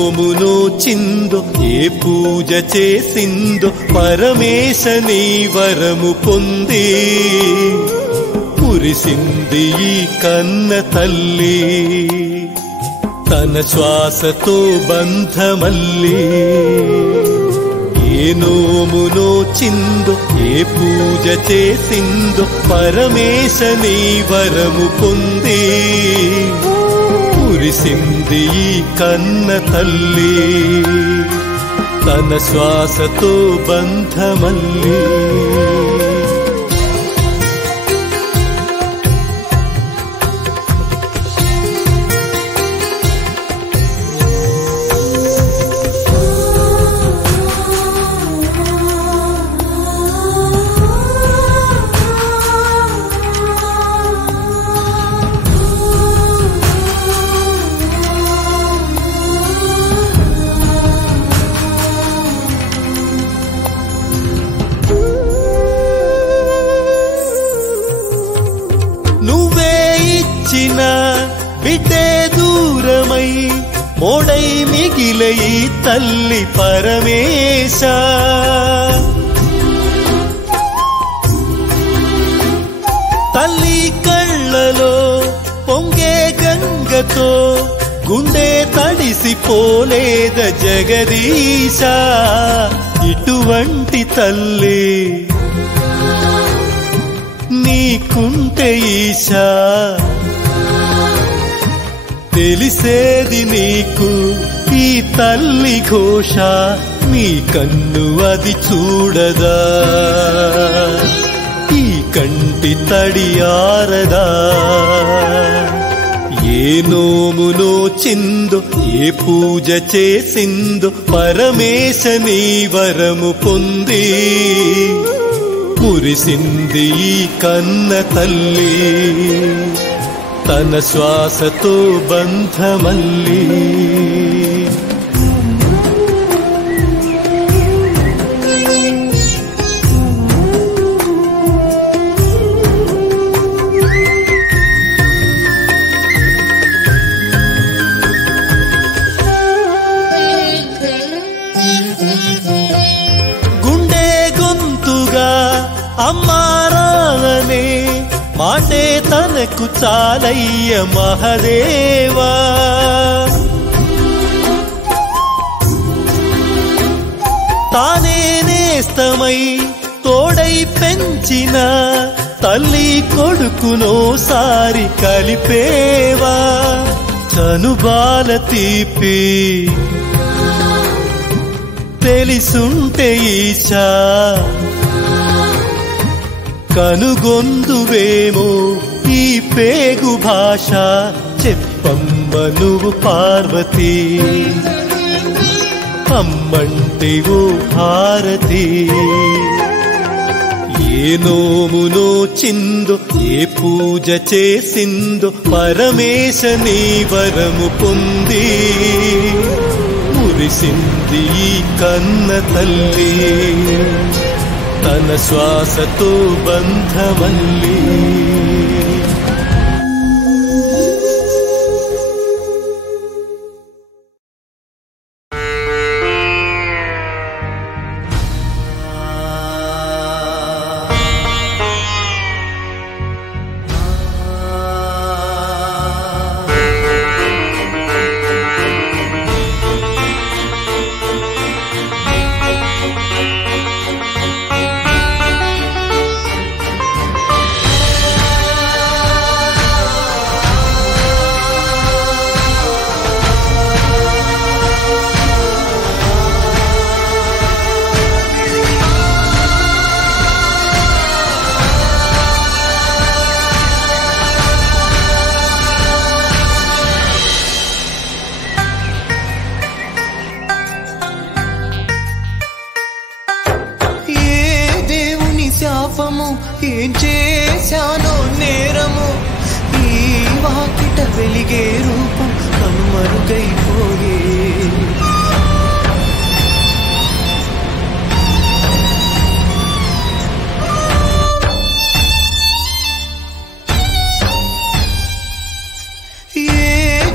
నోమునోచిందో ఏ పూజ చేసిందో పరమేశ నీ వరము పొంది మురిసింది ఈ కన్న తల్లి తన శ్వాసతో బంధమల్లి. ఏ నోమునోచిందో ఏ పూజ చేసిందో పరమేశ నీ వరము పొంది మురిసింది ఈ కన్న తల్లి తన శ్వాసతో బంధమల్లి. బిడ్డే దూరమై మోడై మిగిలే ఈ తల్లి పరమేశ. తల్లి కళ్ళలో పొంగే గంగతో గుండె తడిసిపోలేద జగదీశ. ఇటువంటి తల్లి నీకుంటే ఈశా తెలిసేది నీకు ఈ తల్లి ఘోష, నీ కన్ను అది చూడదా, ఈ కంటి తడి ఆరదా. ఏ నోము నోచిందో, ఏ పూజ చేసిందో, పరమేశ నీ వరము పొంది మురిసింది ఈ కన్న తల్లి, తన శ్వాసతో బంధమల్లి. అమ్మారానే మాటే తనకు చాలయ్య మహదేవా. తానే నేస్తమై తోడై పెంచిన తల్లి కొడుకునోసారి కలిపేవా. చనుబాల తీపి తెలిసుంటే ఈశా, కనుగొందువేమో ఈ పేగు భాష. చెప్పమ్మ నువ్వు పార్వతి, అమ్మంటే ఓ భారతి. ఏ నోము నోచిందో, ఏ పూజ చేసిందో, పరమేశ నీ వరము పొంది మురిసింది ఈ కన్న తల్లి, తన శ్వాసతో బంధమల్లి. ఏం చేశానో నేరము, ఈ వాకిట వెలిగే రూపం కనుమరుగైపోయే. ఏ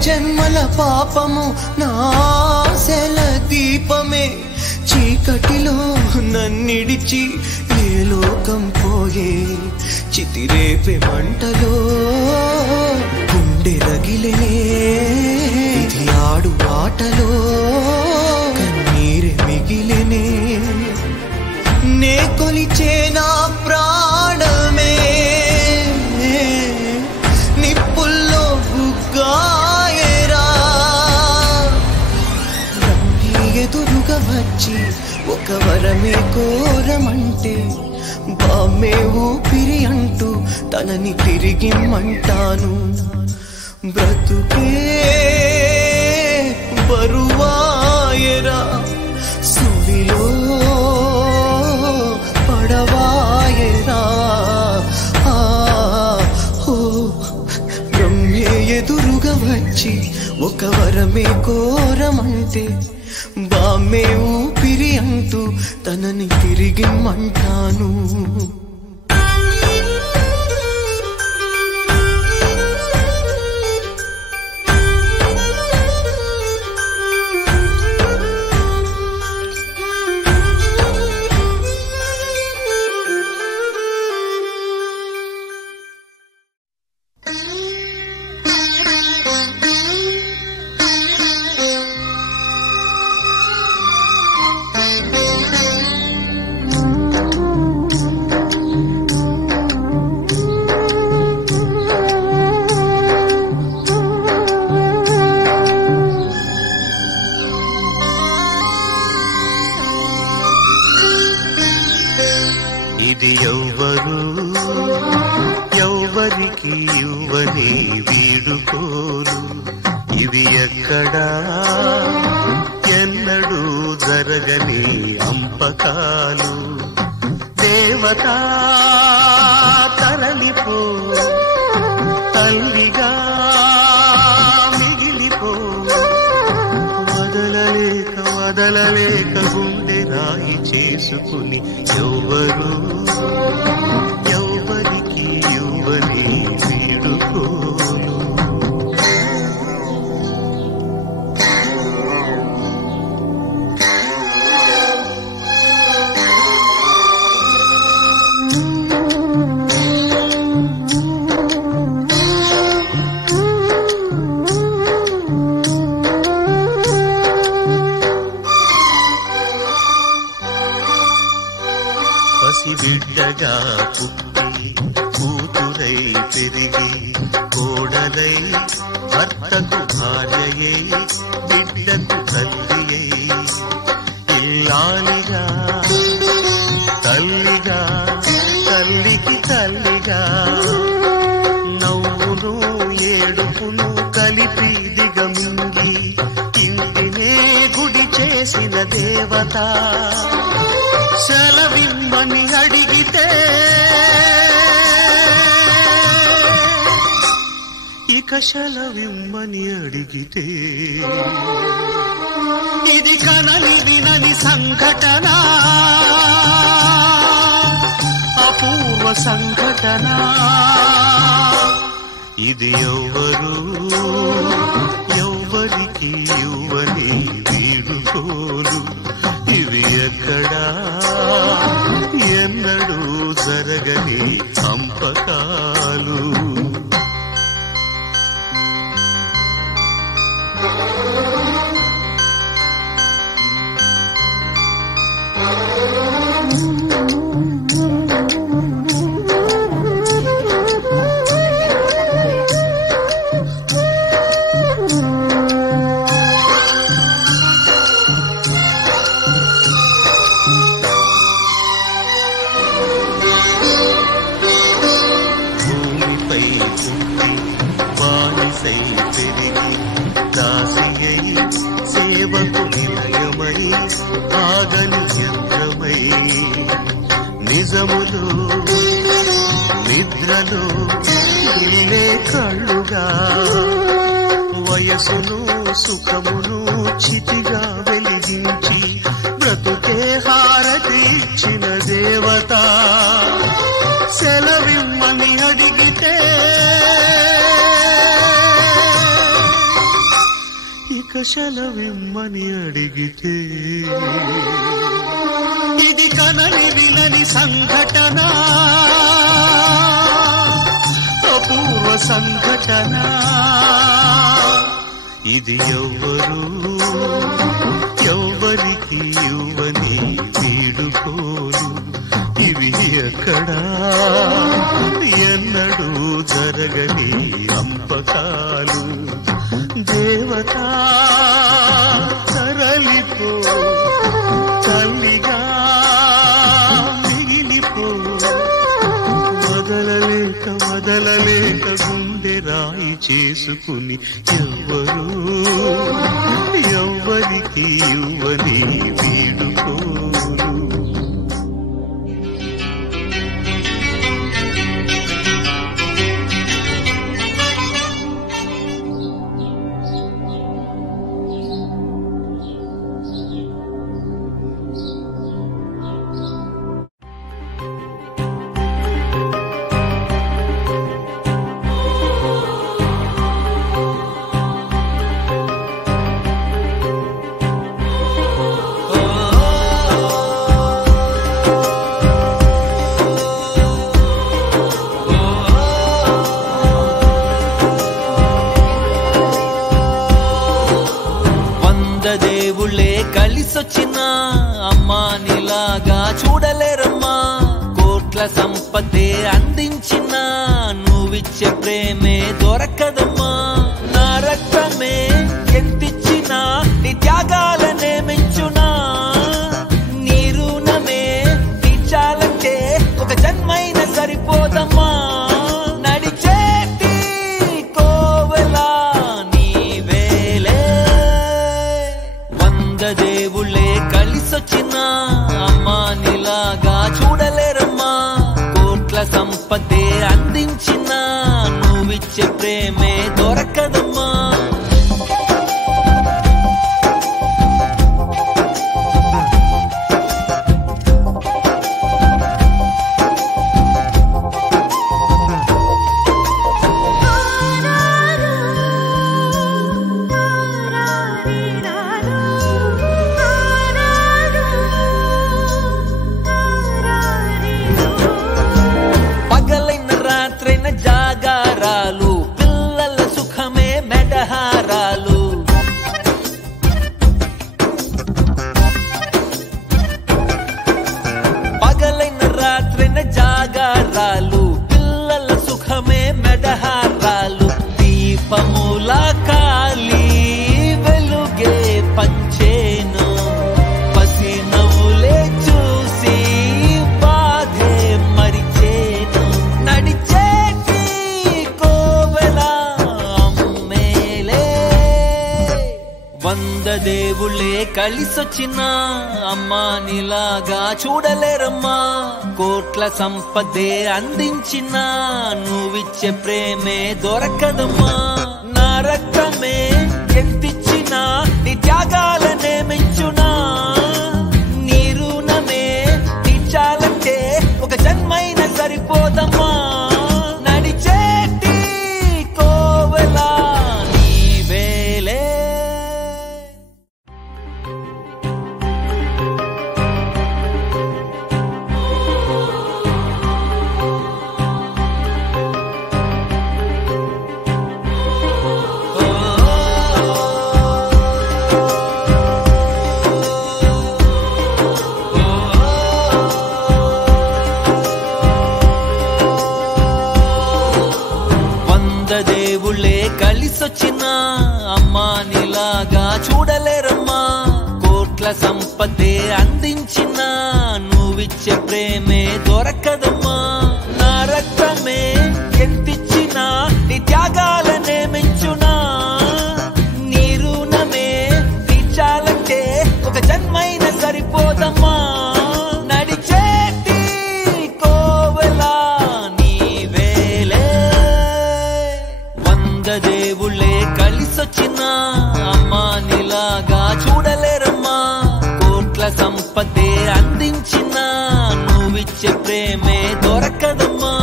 జన్మల పాపము నాశల దీపమే, చీకటిలో నన్నిడిచి ఏ లోకం పోయే. చితిరేపే మంటలో గుండె రగిలే, ఇది ఆడు ఆటలో కన్నీరే మిగిలినే. నే కొలిచే నా ప్రాణమే నిప్పుల్లో బుగ్గాయేరా. ఎదురుగా వచ్చి ఒక వరమే కోరమంటే, బామ్మే ఊపిరి అంటూ తనని తిరిగిమ్మంటాను. బ్రతుకే బరువాయరా, సుడిలో పడవాయరా. బ్రహ్మే ఎదురుగా వచ్చి ఒక వరమే కోరమంటే, బామ్మే ఊపిరి అంటూ తనని తిరిగిమ్మంటాను. ఎక్కడా ఎన్నడూ జరగని అంపకాలు దేవతా తరలిపో తల్లిగా మిగిలిపో వదలలేక గుండె రాయి చేసుకుని ఎవరు ఎవరికి ఇవ్వని వీడుకోలు బిడ్డగా పుట్టి కూతురై పెరిగి కోడలై భర్తకు భార్యయై బిడ్డకు తల్లియై ఇల్లాలిగా తల్లిగా తల్లికి తల్లిగా నవ్వును ఏడుపును కలిపి దిగమింగి ఇంటినే గుడి చేసిన దేవత సెలవిమ్మని అడిగితే ఇక సెలవిమ్మని అడిగితే ఇది కనని వినని సంఘటన అపూర్వ సంఘటన ఇది ఎవరికి ఇవ్వని వీడుకోలు ఇవి ఎక్కడా ఎన్నడూ జరగని అంపకాలు సేవకు నిలయమై ఆగని యంత్రమై నిజములు నిద్రలో ఇల్లే కళ్ళుగా వయసును సుఖమును చితిగా వెలిగించి బ్రతుకే హారతి ఇచ్చిన దేవత సెలవిమ్మని అడిగితే సెలవిమ్మని అడిగితే ఇది కనని వినని సంఘటన అపూర్వ సంఘటన ఇది ఎవరికి ఇవ్వని వీడుకోలు ఇవి ఎక్కడా ఎన్నడూ జరగని అంపకాలు దేవత తరలిపో తల్లిగా మిగిలిపో వదలలేక గుండె రాయి చేసుకుని ఎవరికి ఇవ్వని వీడుకోలు దేవుళ్ళే కలిసొచ్చిన అమ్మా నీలాగా చూడలేరమ్మా కోట్ల సంపదే అందించిన నువ్విచ్చే ప్రేమే దొరకదమ్మా నా రక్తమే ఎంతిచ్చినా నీ త్యాగాలనే మెంచునా నీ రుణమే తీర్చాలంటే ఒక జన్మైన సరిపోదమ్మా నడిచేటి కోవెలా నీవేలే అమ్మా నీలాగా చూడలేరమ్మా. కోట్ల సంపదే అందించిన నువ్విచ్చే ప్రేమే దొరకదమ్మా. జాగారాలు పిల్లల సుఖమే మెడహారాలు. పగలైన రాత్రైన జాగారాలు పిల్లల సుఖమే మెడహారాలు. దీపముల కాలి వెలుగే పంచేను పసి నవ్వులే చూసి బాధే మరిచేను. నడిచే వంద దేవుళ్ళే కలిసొచ్చిన అమ్మా నీలాగా చూడలేరమ్మా. కోట్ల సంపదే అందించిన నువ్విచ్చే ప్రేమే దొరకదమ్మా. నా రక్తమే ఎంతిచ్చినా నీ త్యాగాలనే మెచ్చునా. నీ రుణమే తీర్చాలంటే ఒక జన్మైన సరిపోదమ్మా. నడిచేటి కోవెలా నీవేలే. దేవుళ్ళే కలిసొచ్చిన అమ్మా నీలాగా చూడలేరమ్మా. కోట్ల సంపదే అందించిన నువ్విచ్చే ప్రేమే దొరకదమ్మా. నా రక్తమే ఎంతిచ్చినా నీ త్యాగాలనే మెచ్చునా. నీ రుణమే తీర్చాలంటే ఒక జన్మైన సరిపోదమ్మా. నడిచేటి కోవెలా నీవేలే. దేవుళ్ళే కలిసొచ్చిన అమ్మా నీలాగా చూడలేరమ్మా. కోట్ల సంపదే అందించిన నువ్విచ్చే ప్రేమే దొరకదమ్మా.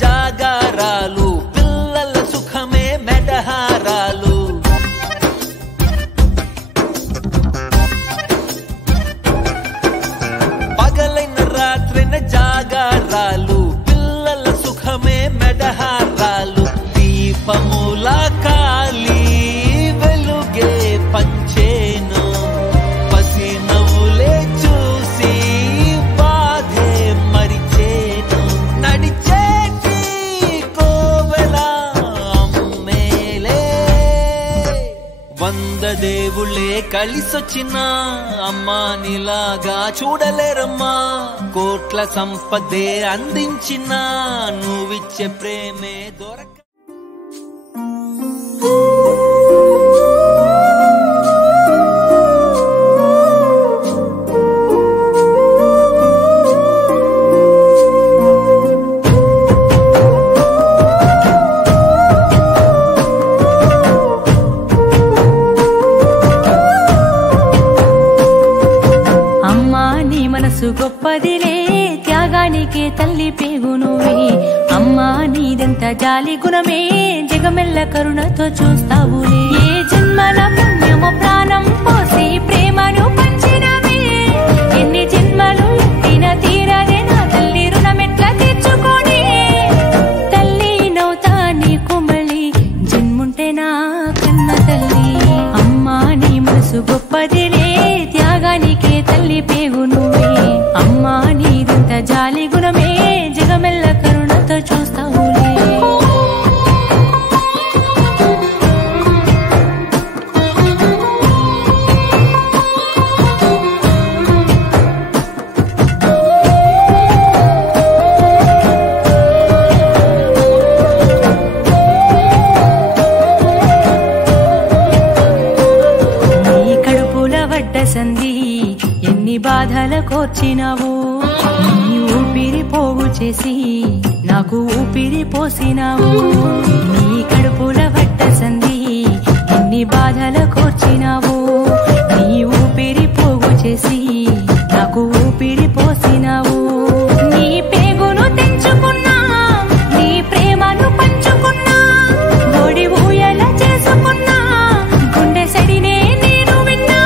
జాగారాలు పిల్లల సుఖమే మెడహారాలు. పగలైన రాత్రైన జాగారాలు పిల్లల సుఖమే మెడహారాలు. దీపముల కాలి వెలుగే పంచేను పసి నవ్వులే చూసి బాధే మరిచేను. నడిచే వంద దేవుళ్ళే కలిసొచ్చిన అమ్మా నీలాగా చూడలేరమ్మా. కోట్ల సంపదే అందించిన నువ్విచ్చే ప్రేమే దొరక. గొప్పదిలే త్యాగానికే తల్లి పేగునువే. అమ్మా నీదెంత జాలి గుణమే జగమెల్ల కరుణతో చూస్తావులే. ఏ జన్మల పుణ్యము ప్రాణం పోసి ప్రేమను పంచినవే. ఎన్ని జన్మలు ఎత్తిన తీరదే నా తల్లి రుణమెట్ల తీర్చుకొని. తల్లి నవ్వుతా నీకు మళ్ళీ జన్ముంటే నా కన్న తల్లి. అమ్మా నీ మనసు గొప్పదిలే త్యాగానికే తల్లి పేగునువే. అమ్మా నీదెంత జాలి గుణమే జగమెల్ల ఎన్ని బాధల కోర్చినావు, నీ ఊపిరి పోగు చేసి నాకు ఊపిరి పోసినావు. నీ కడుపుల వట్ట సంధి ఎన్ని బాధల కోర్చినావు, నీ ఊపిరి పోగు చేసి నాకు ఊపిరి పోసినావు. నీ పేగును తెంచుకున్నా, నీ ప్రేమను పంచుకున్నా, ఓడి ఊయల చేసుకున్నా, గుండె సడినే నేను విన్నా.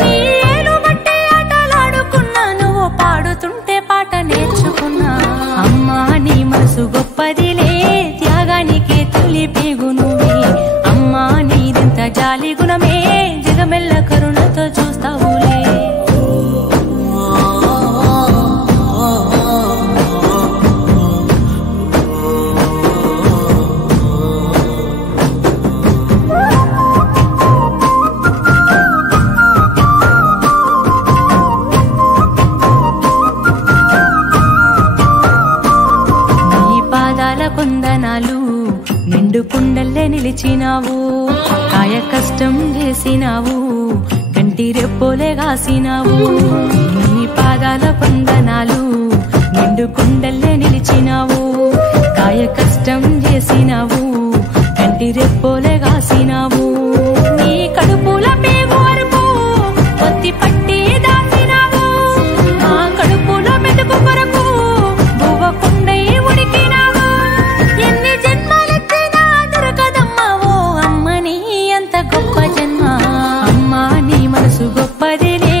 నీ ఏలు బట్టే ఆటలాడుకున్నా, నువ్వు పాడుతుంటే పాట నేర్చుకున్నా. అమ్మా నీ మనసు గొప్పదిలే, త్యాగానికే తల్లి పేగు నువ్వే. అమ్మా నీదెంత జాలి గుణమే, జగమెల్ల కరుణతో చూస్తావులే. కొందనాలు నిండు కుండల్లే నిలిచినావు, కాయ కష్టం చేసినావు, కంటి రెప్పోలే కాసినావు. నీ పాదాల కొందనాలు నిండు కుండల్లే నిలిచినావు, కాయ కష్టం చేసినావు, కంటి రెప్పోలే కాసినావు. నీ కడుపుల పేగు వరకు పొత్తి పట్టి దాసినావు, ఆ కడుపులో మెతుకు కొరకు బువ్వకుండై ఉడికినావు. ఎన్ని జన్మలెత్తినా దొరకదమ్మావో అమ్మని అంత గొప్ప జన్మ. అమ్మా నీ మనసు గొప్పదిలే,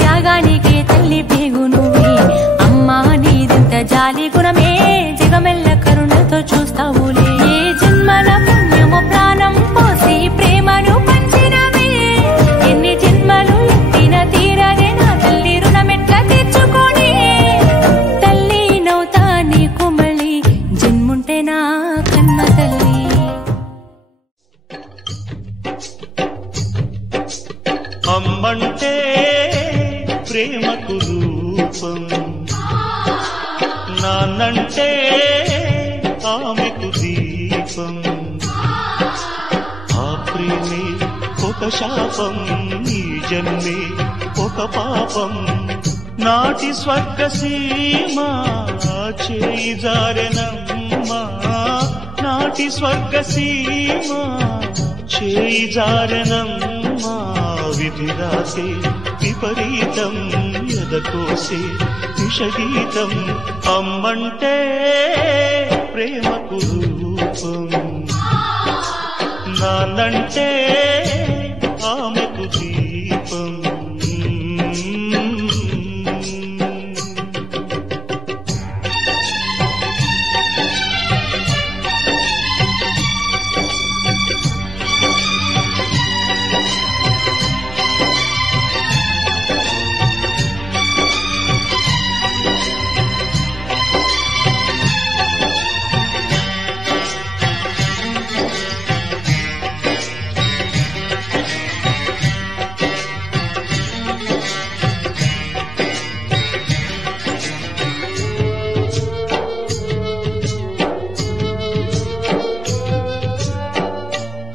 త్యాగానికే తల్లి పేగు నువ్వే. అమ్మా నీదెంత జాలి గుణమే, జగమెల్ల కరుణతో చూస్తావులే. ఏ జన్మల పుణ్యము ప్రాణం పోసి ప్రేమను పంచినవే, ఎన్ని జన్మలు ఎత్తిన తీరనే నా తల్లి రుణమెట్ల తీర్చుకొని. తల్లి నవ్వుతా నీకు మళ్ళీ జన్ముంటే నా కన్న తల్లి. అమ్మంటే ప్రేమకు రూపం, నాన్నంటే ఆమెకు దీపం. ఆ ప్రేమే ఒక శాపం, ఈ జన్మే ఒక పాపం. నాటి స్వర్గ సీమ చేయి జారెనమ్మా, నాటి స్వర్గ సీమ చేయి జారెనమ్మా. విధిరాసే విపరీతం, ఎదకోసే విషగీతం. అమ్మంటే ప్రేమకు రూపం, నాన్నంటే ఆమెకు దీపం.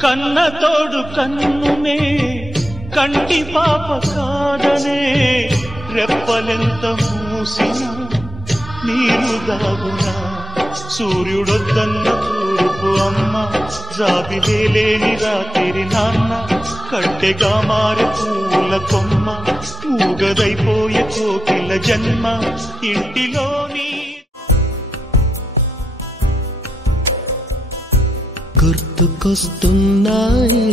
కన్న తోడు కన్నునే కంటి పాప కాదనే, రెప్పలెంత మూసినా నీరు దాగునా. సూర్యుడొద్దన్న తూర్పు అమ్మ, జాబిలేని రాత్రి నాన్న. కట్టెగా మారే పూల కొమ్మ, మూగదైపోయే కోకిల జన్మ. ఇంటిలోని గుర్తుకొస్తున్నాయి,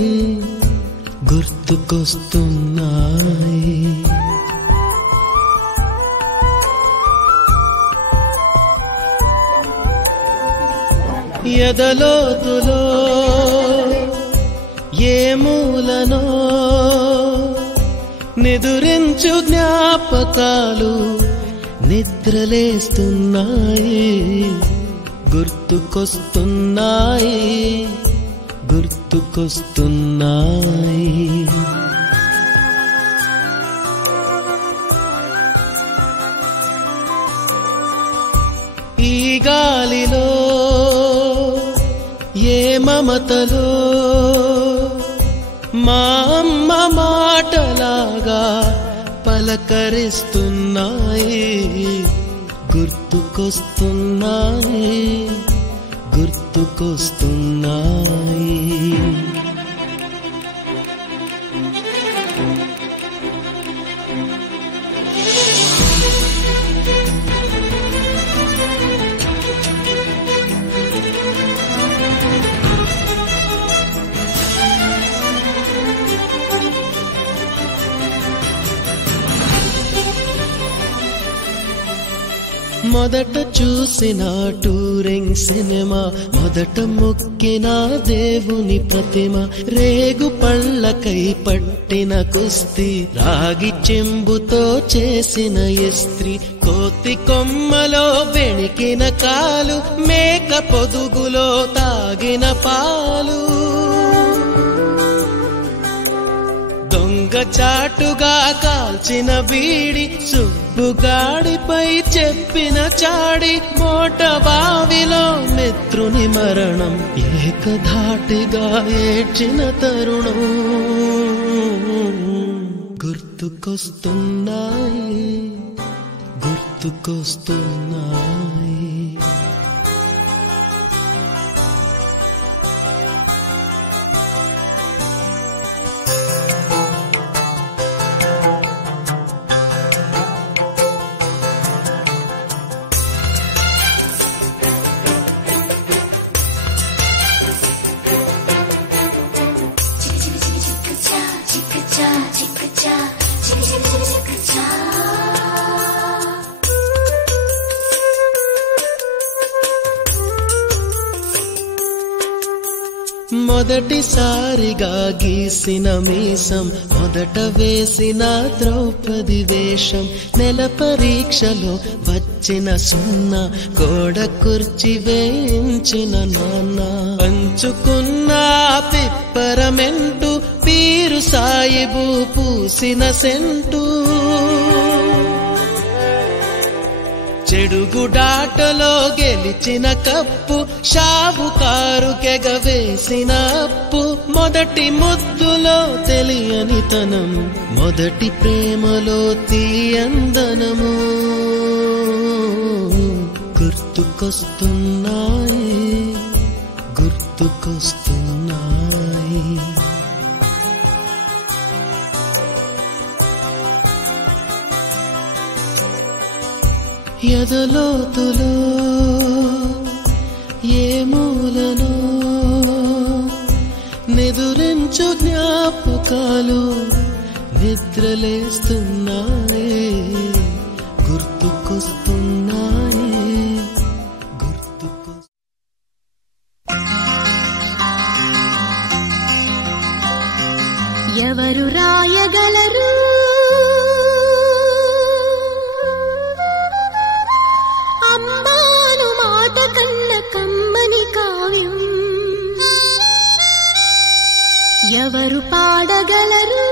గుర్తుకొస్తున్నాయి. ఎదలోతులో ఏ మూలనో నిదురించు జ్ఞాపకాలు నిద్రలేస్తున్నాయి. గుర్తుకొస్తున్నాయి, గుర్తుకొస్తున్నాయి. ఈ గాలిలో ఏ మమతలో మా అమ్మ మాటలాగా పల పలకరిస్తున్నాయి, గుర్తుకొస్తున్నాయి, గుర్తుకొస్తున్నాయి. మొదట చూసిన టూరింగ్ సినిమా, మొదట మొక్కిన దేవుని ప్రతిమ, రేగు పళ్ళకై పట్టిన కుస్తీ, రాగి చెంబుతో చేసిన ఇస్త్రీ, కోతి కొమ్మలో బెణికిన కాలు, మేక పొదుగులో తాగిన పాలు, దొంగ చాటుగా కాల్చిన బీడి, సుబ్బుగాడిపై చెప్పిన చాడి, మోట బావిలో మిత్రుని మరణం, ఏకధాటిగా ఏడ్చిన తరుణం. గుర్తుకొస్తున్నాయి, గుర్తుకొస్తున్నాయి. మొదటిసారిగా గీసిన మీసం, మొదట వేసిన ద్రౌపది వేషం, నెల పరీక్షలో వచ్చిన సున్నా, గోడ కుర్చీ వేయించిన నాన్న, పంచుకున్న పిప్పరమెంటు, పీరు సాయిబు పూసిన సెంటు, చెడుగుడాటలో గెలిచిన కప్పు, షావుకారుకెగ వేసిన అప్పు, మొదటి ముద్దులో తెలియనితనం, మొదటి ప్రేమలో తీయందనము. గుర్తుకొస్తున్నాయి, గుర్తుకొస్తున్నాయి. ఎదలోతులో ఏ మూలనో నిదురించు జ్ఞాపకాలు నిద్రలేస్తున్నాయి, గుర్తుకొస్తున్నాయి, ఎవరు రాయగలరు అమ్మాను మాట కన్న కమ్మని కావ్యం, ఎవరు పాడగలరు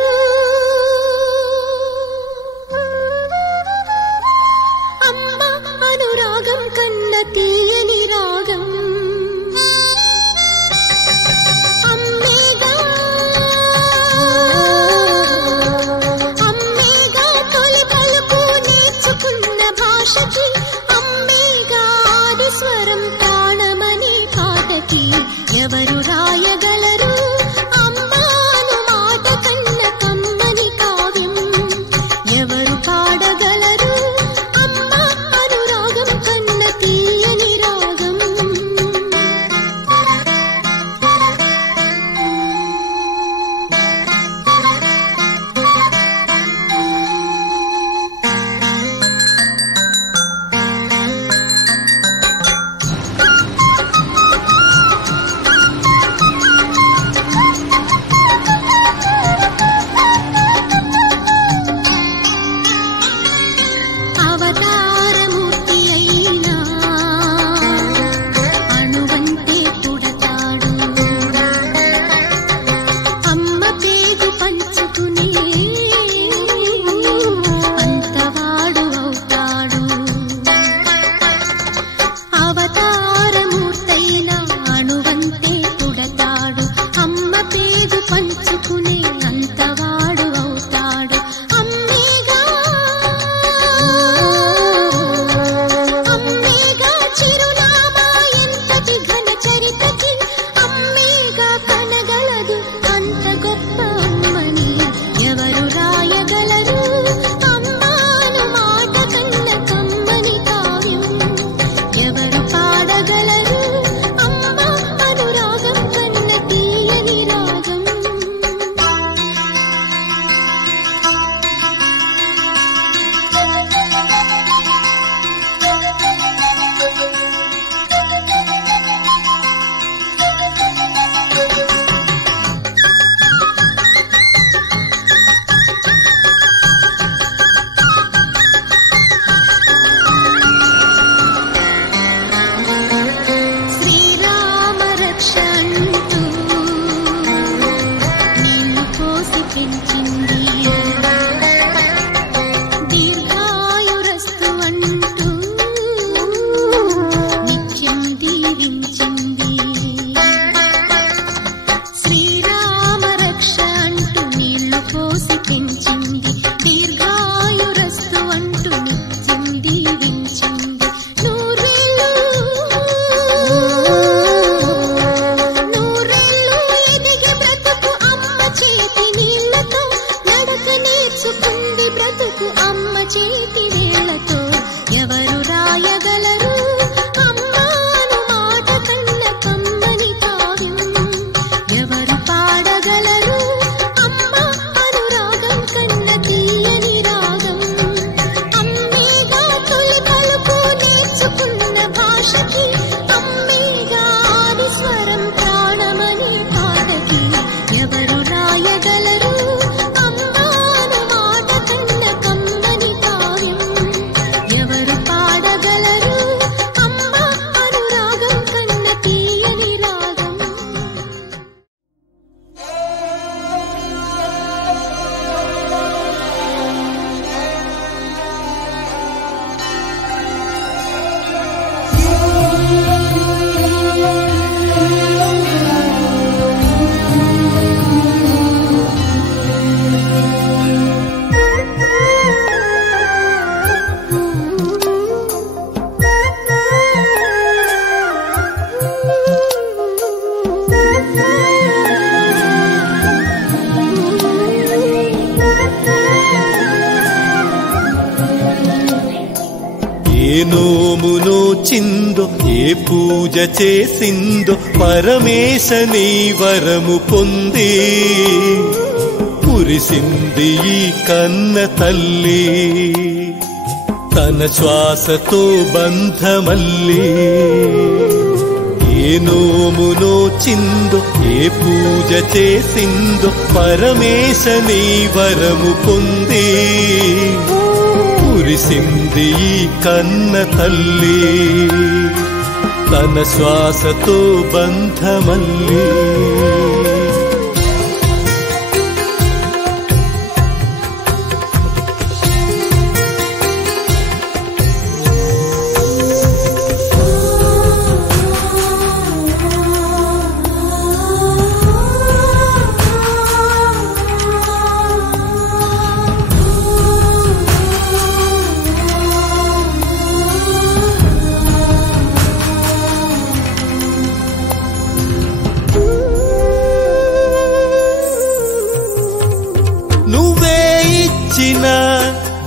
ఏ నోమునో చిందో ఏ పూజ చేసిందో పరమేశ నీ వరము పొంది మురిసింది ఈ కన్న తల్లి తన శ్వాసతో బంధమల్లి ఏ నోమునో చిందో ఏ పూజ చేసిందో పరమేశ నీ వరము పొంది మురిసింది ఈ కన్న తల్లి తన శ్వాసతో బంధమల్లి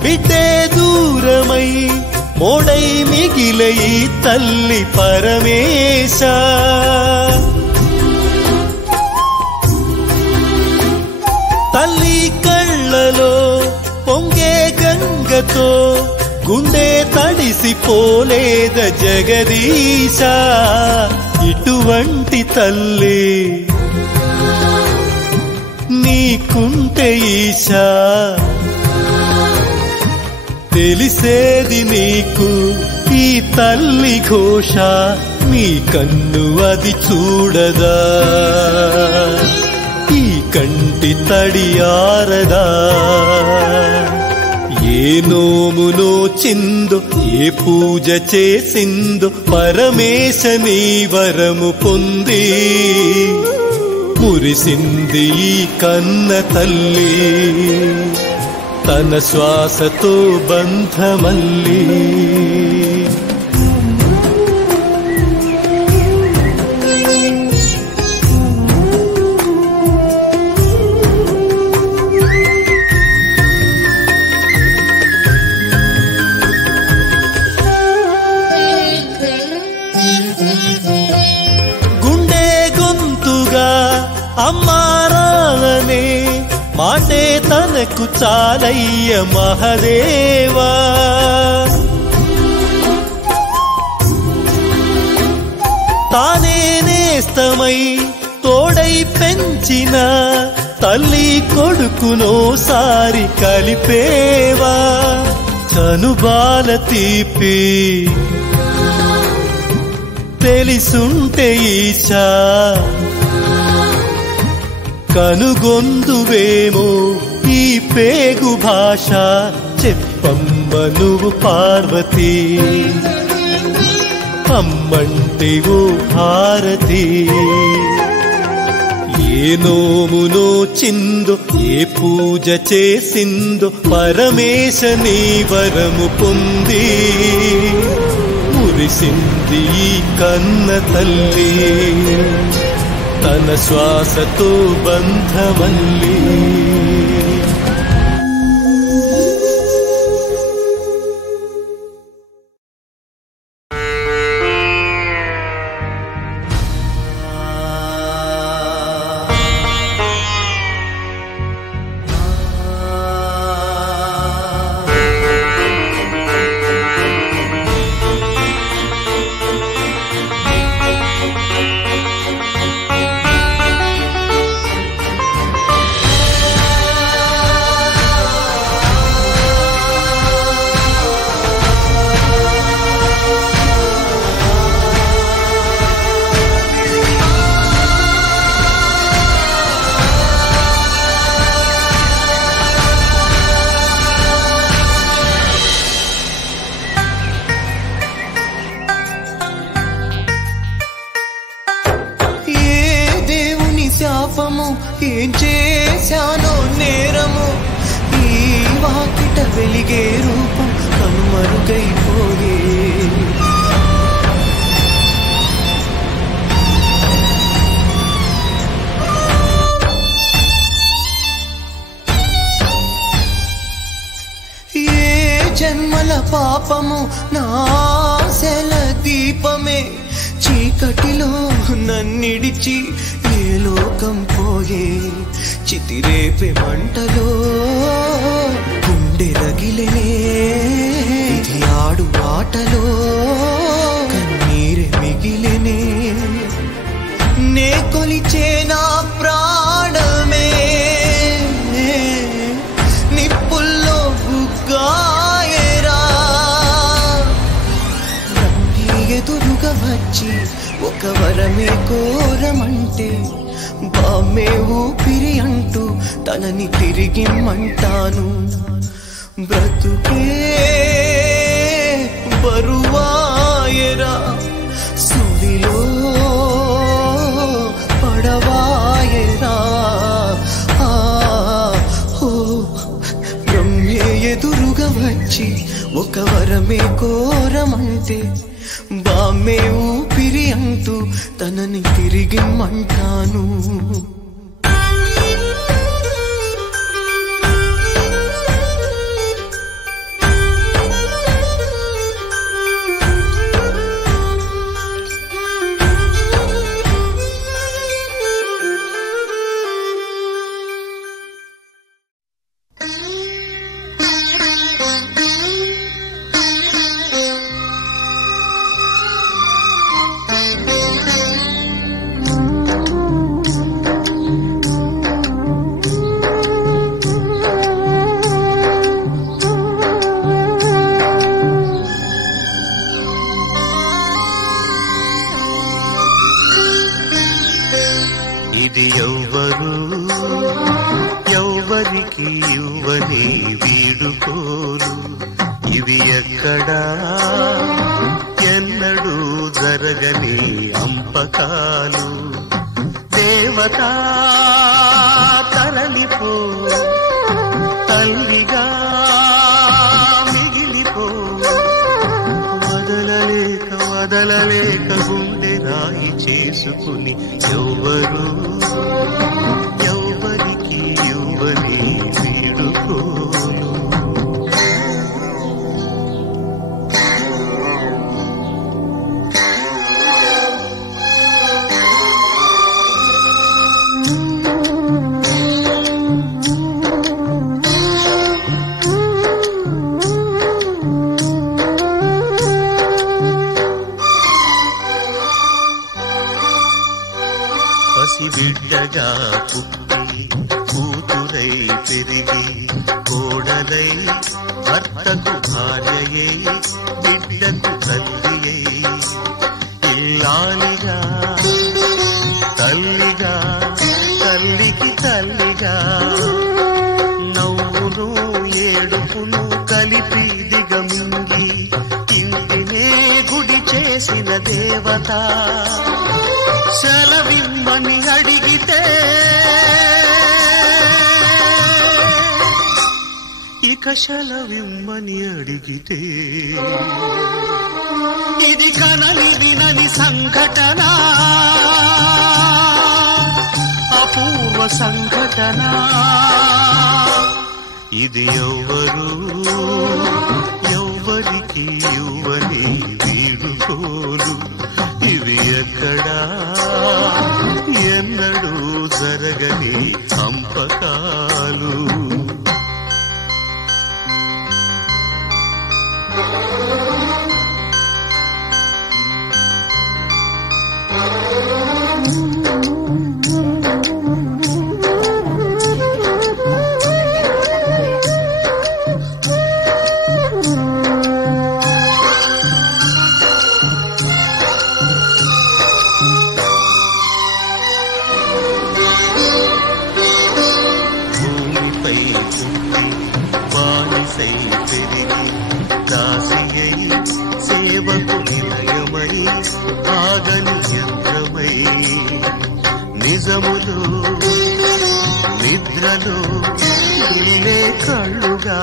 బిడ్డే దూరమై మోడై మిగిలై తల్లి పరమేశ తల్లి కళ్ళలో పొంగే గంగతో గుండె తడిసిపోలేద జగదీశ ఇటువంటి తల్లి నీకుంటే ఈశా తెలిసేది నీకు ఈ తల్లి ఘోష నీ కన్ను అది చూడదా ఈ కంటి తడియారదా ఏ నోమునో చిందో ఏ పూజ చేసిందో పరమేశ నీ వరము పొంది మురిసింది ఈ కన్న తల్లి తన శ్వాసతో బంధమల్లి గుండె గొంతుగా అమ్మారాలనే మాటే తనకు చాలయ్య మహదేవా తానే నేస్తమై తోడై పెంచిన తల్లి కొడుకునోసారి కలిపేవా చనుబాల తీపి తెలిసుంటే ఈశా కనుగొందువేమో ఈ పేగు భాష చెప్పమ్మ నువ్వు పార్వతి అమ్మంటే ఓ భారతి ఏ నోమునో చిందో ఏ పూజ చేసిందో పరమేశ నీ వరము పొంది మురిసింది ఈ కన్న తల్లి తన శ్వాసతో బంధమల్లి ఏం చేశానో నేరము ఈ వాకిట వెలిగే రూపం కనుమరుగైపోయే ఏ జన్మల పాపము నాశల దీపమే చీకటిలో నన్నిడిచి ఏ లోకం పోయే చితిరేపే మంటలో గుండె రగిలే ఇది ఆడు ఆటలో కన్నీరే మిగిలినే నే కొలిచే నా ప్రాణమే నిప్పుల్లో బుగ్గాయరా రండి ఎదురుగా వచ్చి ఒక వరమే కోరమంటే బామ్మే ఊపిరి అంటూ తనని తిరిగిమ్మంటాను బ్రతుకే బరువాయరా సుడిలో పడవాయరా బ్రహ్మే ఎదురుగా వచ్చి ఒక వరమే కోరమంటే బామ్మే ఊపిరి అంటూ తనని తిరిగిమ్మంటాను ఇది ఎవ్వరు ఎవ్వరికి ఇవ్వని వీడుకోలు ఇవి ఎక్కడా ఎన్నడూ జరగని అంపకాలు దేవతా తరలిపో తల్లిగా మిగిలిపో వదలలేక వదలలేక గుండె రాయి చేసుకుని ఎవ్వరు ఎవ్వరికి ఇవ్వని వీడుకోలు బిడ్డగా పుట్టి కూతురై పెరిగి కోడలై భర్తకు భార్యయై బిడ్డకు తల్లియై ఇల్లాలిగా తల్లిగా తల్లికి తల్లిగా నవ్వును ఏడుపును కలిపి దిగమింగి ఇంటినే గుడి చేసిన దేవత సెలవిమ్మని అడిగితే ఇక సెలవిమ్మని అడిగితే ఇది కనని వినని సంఘటన అపూర్వ సంఘటన ఇది ఎవ్వరు ఎవ్వరికి ఇవ్వని వీడుకోలు ఇవి ఎక్కడా ఎన్నడూ జరగని అంపకాలు సేవకు నిలయమై ఆగని యంత్రమై నిజములో నిద్రలో ఇల్లే కళ్ళుగా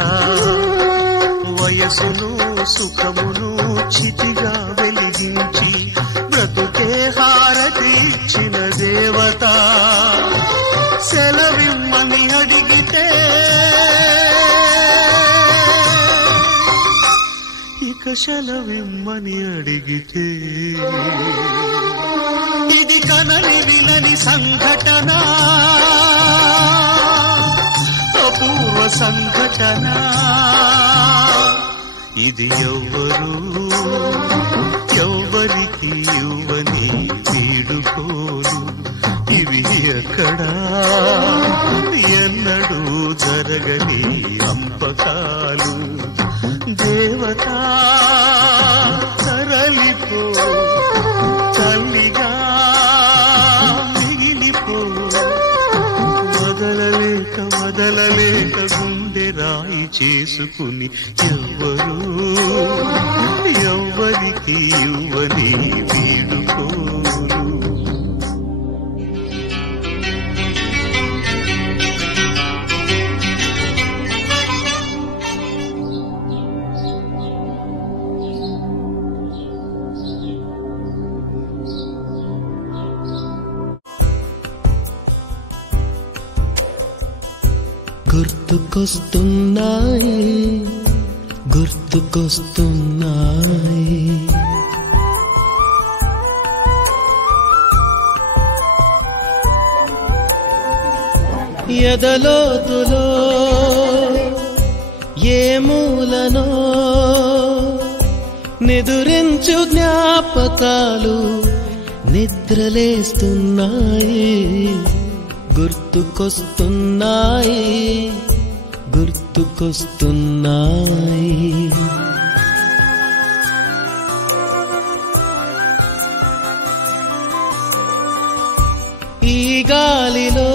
వయసును సుఖమును చితిగా వెలిగించి బ్రతుకే హారతి ఇచ్చిన దేవత సెలవిమ్మని అడిగితే ఇక సెలవిమ్మని అడిగితే ఇది కనని వినని సంఘటన, అపూర్వ సంఘటన. ఇది ఎవ్వరికి ఇవ్వని వీడుకోలు. ఇవి ఎక్కడా ఎన్నడూ జరగని అంపకాలు. దేవత తరలిపో, తల్లిగా మిగిలిపో. వదలలేక గుండె రాయి చేసుకుని ఎవ్వరికి ఇవ్వని వీడుకోలు. గుర్తుకొస్తున్నాయి ఎదలోతులో ఏ మూలనో నిదురించు జ్ఞాపకాలు నిద్రలేస్తున్నాయి. గుర్తుకొస్తున్నాయి ఈ గాలిలో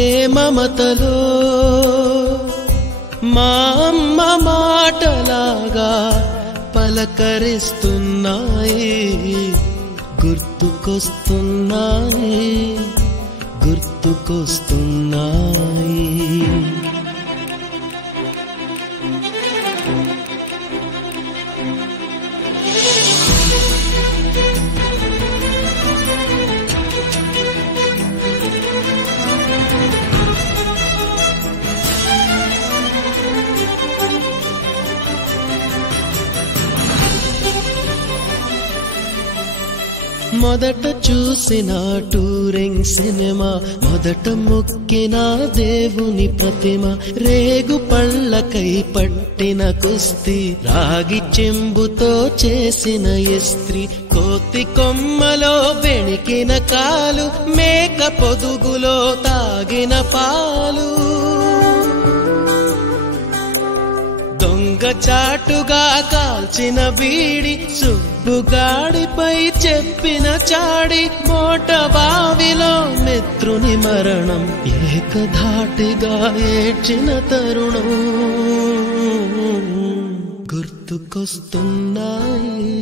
ఏ మమతలో మా అమ్మ మాటలాగా పలకరిస్తున్నాయి. గుర్తుకొస్తున్నాయి. మొదట చూసిన టూరింగ్ సినిమా, మొదట మొక్కిన దేవుని ప్రతిమ, రేగు పళ్ళకై పట్టిన కుస్తీ, రాగి చెంబుతో చేసిన ఇస్త్రీ, కోతి కొమ్మలో బెణికిన కాలు, మేక పొదుగులో తాగిన పాలు, దొంగ చాటుగా కాల్చిన బీడి, సుబ్బుగాడిపై చెప్పిన చాడి, మోట బావిలో మిత్రుని మరణం, ఏకధాటిగా ఏడ్చిన తరుణం. గుర్తుకొస్తున్నాయి.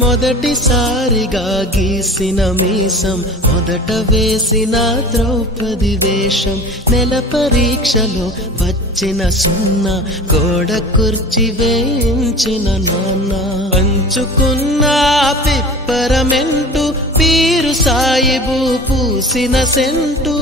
మొదటిసారిగా గీసిన మీసం, మొదట వేసిన ద్రౌపది వేషం, నెల పరీక్షలో వచ్చిన సున్నా, గోడ కుర్చీ వేయించిన నాన్న, పంచుకున్న పిప్పరమెంటు, పీరు సాయిబు పూసిన సెంటు,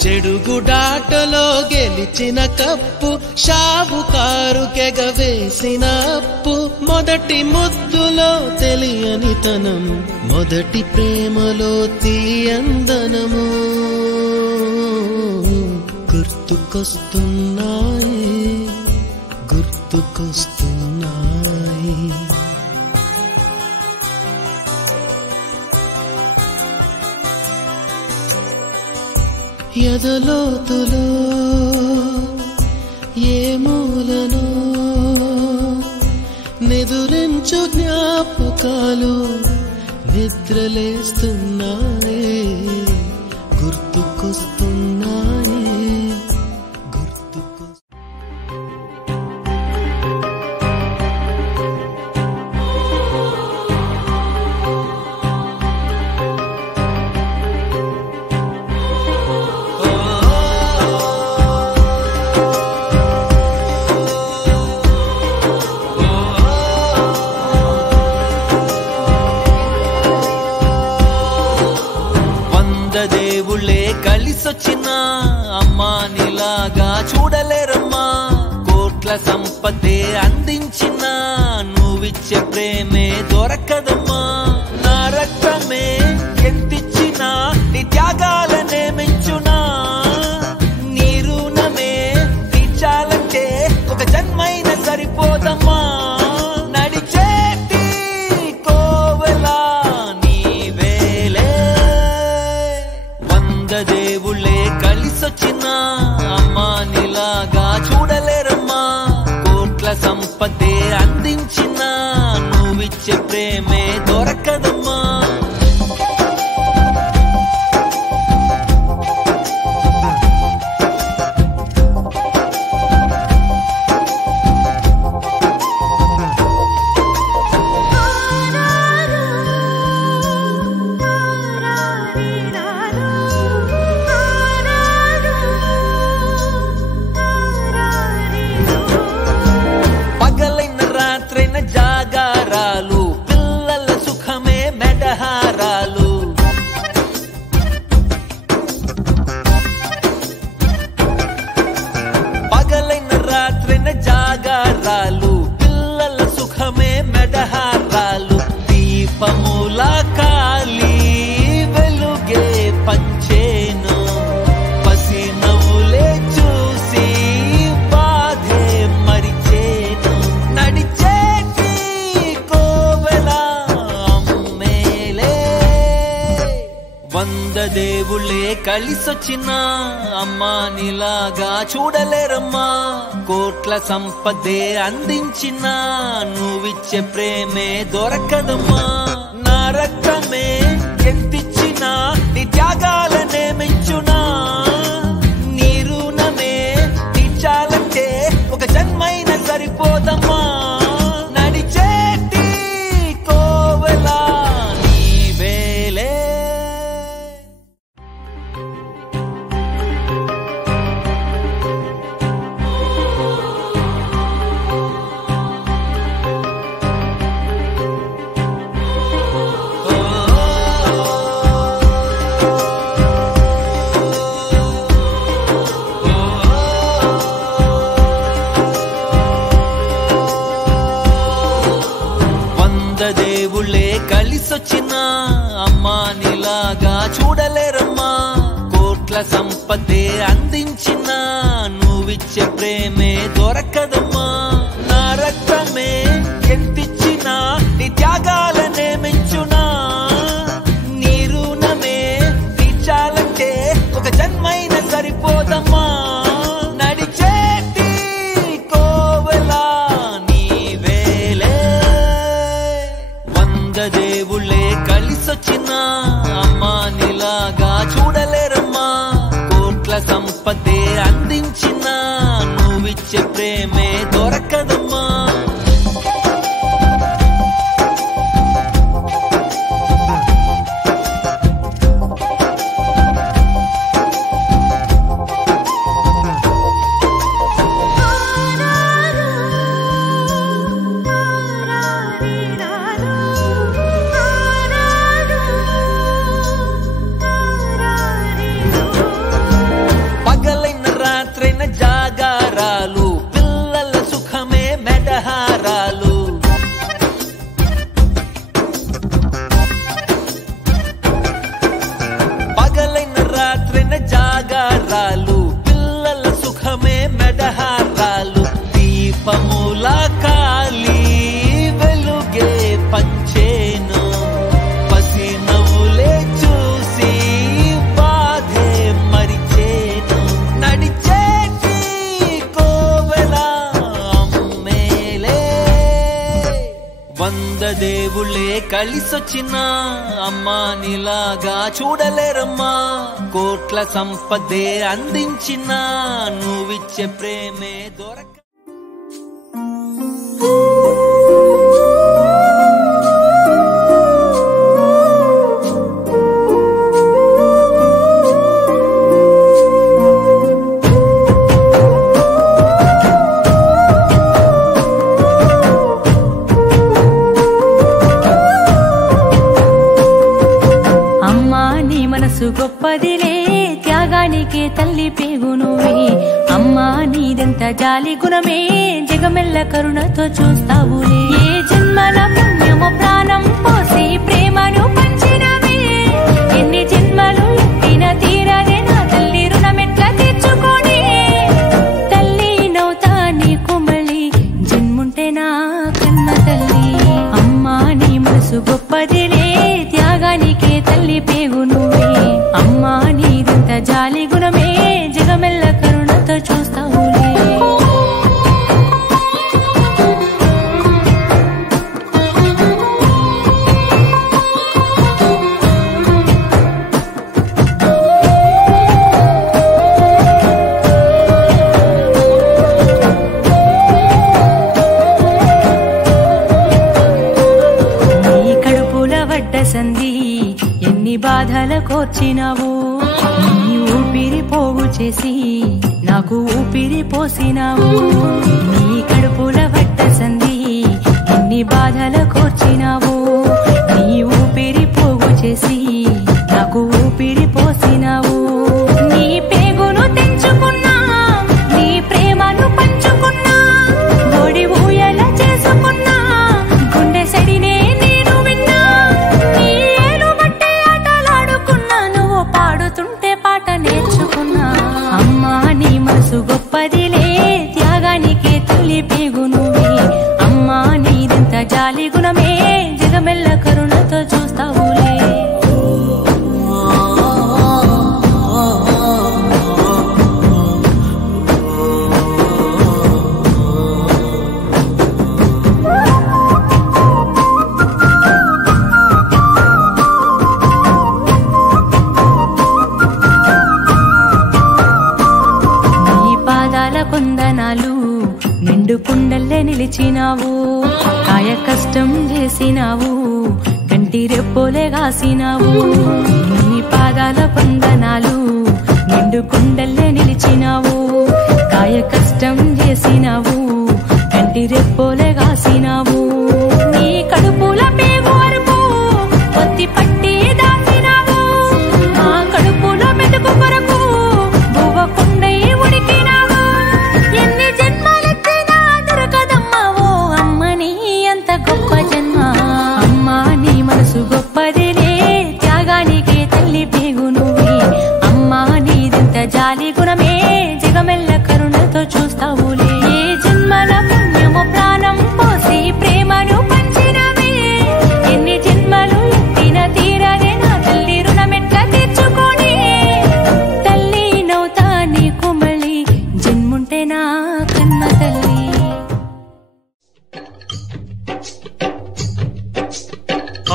చెడుగుడాటలో గెలిచిన కప్పు, షావుకారు కెగవేసిన అప్పు, మొదటి ముద్దులో తెలియని తనం, మొదటి ప్రేమలో తీయందనము. గుర్తుకొస్తున్నాయి. ఎదలోతులో ఏ మూలనో నిదురించు జ్ఞాపకాలు నిద్రలేస్తున్నాయే గుర్తుకొస్తున్నాయే దేవుళ్ళే కలిసొచ్చిన అమ్మా నీలాగా చూడలేరమ్మా కోట్ల సంపదే అందించిన నువ్విచ్చే ప్రేమే దొరకదమ్మా నా రక్తమే ఎంతిచ్చినా నీ త్యాగాలనే మెంచునా నీ రుణమే తీర్చాలంటే ఒక జన్మైన సరిపోదమ్మా నడిచేటి కోవెలా నీవేలే దేవుళ్ళే కలిసొచ్చిన అమ్మా నీలాగా చూడలేరమ్మా కోట్ల సంపదే అందించిన నువ్విచ్చే ప్రేమే దొరకదమ్మా జాగారాలు పిల్లల సుఖమే మెడహారాలు పగలైన రాత్రైన జాగారాలు పిల్లల సుఖమే మెడహారాలు దీపముల కాలి వెలుగే పంచేను పసి నవ్వులే చూసి బాధే మరిచేను నడిచే దేవుళ్ళే కలిసొచ్చిన అమ్మా నీలాగా చూడలేరమ్మా కోట్ల సంపదే అందించిన నువ్విచ్చే ప్రేమే దొరకదమ్మా నా రక్తమే ఎంతిచ్చినా నీ త్యాగాలనే మెంచునా నీ రుణమే తీర్చాలంటే ఒక జన్మైన సరిపోదమ్మా నడిచేటి కోవెలా నీవేలే దేవుళ్ళే కలిసొచ్చిన అమ్మా నీలాగా చూడలేరమ్మా కోట్ల సంపదే అందించిన నువ్విచ్చే ప్రేమే దొరకదమ్మా నా రక్తమే ఎంతిచ్చినా నీ త్యాగాలనే మెంచునా నీ రుణమే తీర్చాలంటే ఒక జన్మైన సరిపోదమ్మా నడిచేటి కోవెలా నీవేలే దేవుళ్ళే కలిసొచ్చిన అమ్మా నీలాగా చూడలేరమ్మా కోట్ల సంపదే అందించిన నువ్విచ్చే ప్రేమే దొరకదమ్మా కలిసొచ్చిన అమ్మా నీలాగా చూడలేరమ్మా కోట్ల సంపదే అందించిన నువ్విచ్చే ప్రేమే దొరక గొప్పదిలే త్యాగానికే తల్లి పేగు నువ్వే అమ్మా నీదెంత జాలి గుణమే జగమెల్ల కరుణతో చూస్తావులే ఏ జన్మల పుణ్యము ప్రాణం పోసి ప్రేమను పంచినవే ఎన్ని జన్మలు ఎత్తిన తీరదే నా తల్లి రుణమెట్ల తీర్చుకొని తల్లి నవ్వుతా నీకు మళ్ళీ జన్ముంటే నా కన్న తల్లి అమ్మా నీ మనసు గొప్పదిలే త్యాగానికే తల్లి పేగు నువ్వే అమ్మా నీదంత జాలి గుణమే జగమెల్ల కరుణతో చూస్తావులే నీ కడుపుల వడ్డ సంధి ఎన్ని బాధల కోర్చినావు నీ ఊపిరి పోగు చేసి నాకు ఊపిరి పోసినావు నీ కడుపుల వడ్డ సంధి ఎన్ని బాధల కోర్చినావు నీ ఊపిరి పోగు చేసి నాకు ఊపిరి పోసినావు నీ పేగును తెంచుకున్నా నీ ప్రేమను పంచుకున్నా ఓడి ఊయల చేసుకున్నా గుండె సడినే నేను విన్నా నీ ఏలు బట్టే ఆటలాడుకున్నా నువ్వు పాడుతుంటే పాట నేర్చుకున్నా అమ్మా నీ మనసు గొప్పదిలే త్యాగానికే తల్లి పేగు నువ్వే అమ్మా నీదెంత జాలి గుణమే జగమెల్ల కరుణతో చూస్తావులే నీ పాదాల కొందనాలు నిండు కుండల్లే నిలిచినావు కాయ కష్టం చేసినావు కంటి రెప్పోలే కాసినావు నీ పాదాల కొందనాలు నిండు కుండల్లే నిలిచినావు కాయ కష్టం చేసినావు కంటి రెప్పోలే కాసినావు నీ కడుపుల పేగు వరకు పొత్తి పట్టి దాసినావు మా కడుపుల మెతుకు కొరకు బువ్వకుండై ఉడికినావు ఎన్ని జన్మలెత్తినా దొరకదమ్మా ఓ అమ్మ నీ అంత గొప్ప జన్మ అమ్మా నీ మనసు గొప్పదిలే త్యాగానికే తల్లి పేగు నువ్వే అమ్మా నీదెంత జాలి గుణమే జగమెల్ల కరుణతో చూస్తావులే ఏ జన్మల పుణ్యము ప్రాణం పోసి ప్రేమను పంచినవే ఎన్ని జన్మలు ఎత్తిన తీరదే నా తల్లి రుణమెట్ల తీర్చుకొని తల్లి నవ్వుతా నీకు మళ్ళీ జన్ముంటే నా కన్న తల్లి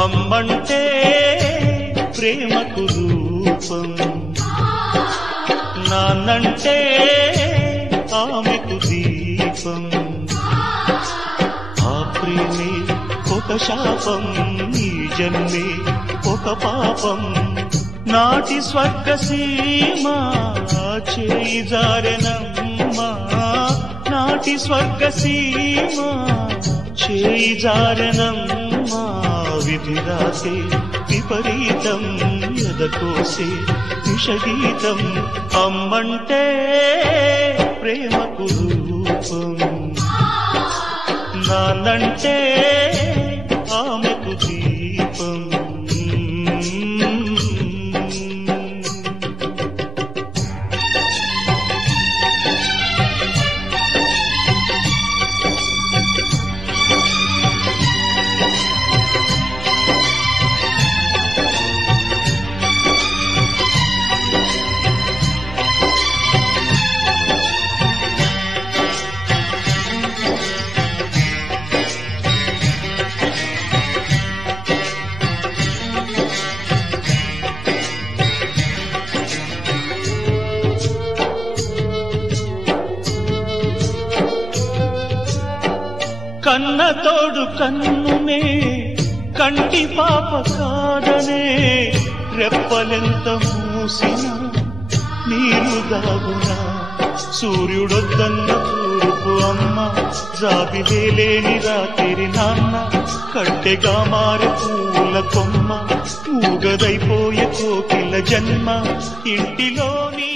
అమ్మంటే ప్రేమకు రూపం నాన్నంటే ఆమెకు దీపం ఆ ప్రేమే ఒక శాపం ఈ జన్మే ఒక పాపం నాటి స్వర్గ సీమ చేయి జారెనమ్మా నాటి స్వర్గ సీమ చేయి జారెనమ్మా విధిరాసే విపరీతం ఎదకోసే విషగీతం అమ్మంటే ప్రేమకు రూపం నాన్నంటే ఆమెకు దీపం కన్న తోడు కన్నునే కంటి పాప కాదనే రెప్పలెంత మూసినా నీరు దాగునా సూర్యుడొద్దన్న తూర్పు అమ్మ జాబిలేని రాత్రి నాన్న కట్టెగా మారి పూల కొమ్మ మూగదైపోయే కోకిల జన్మ ఇంటిలోని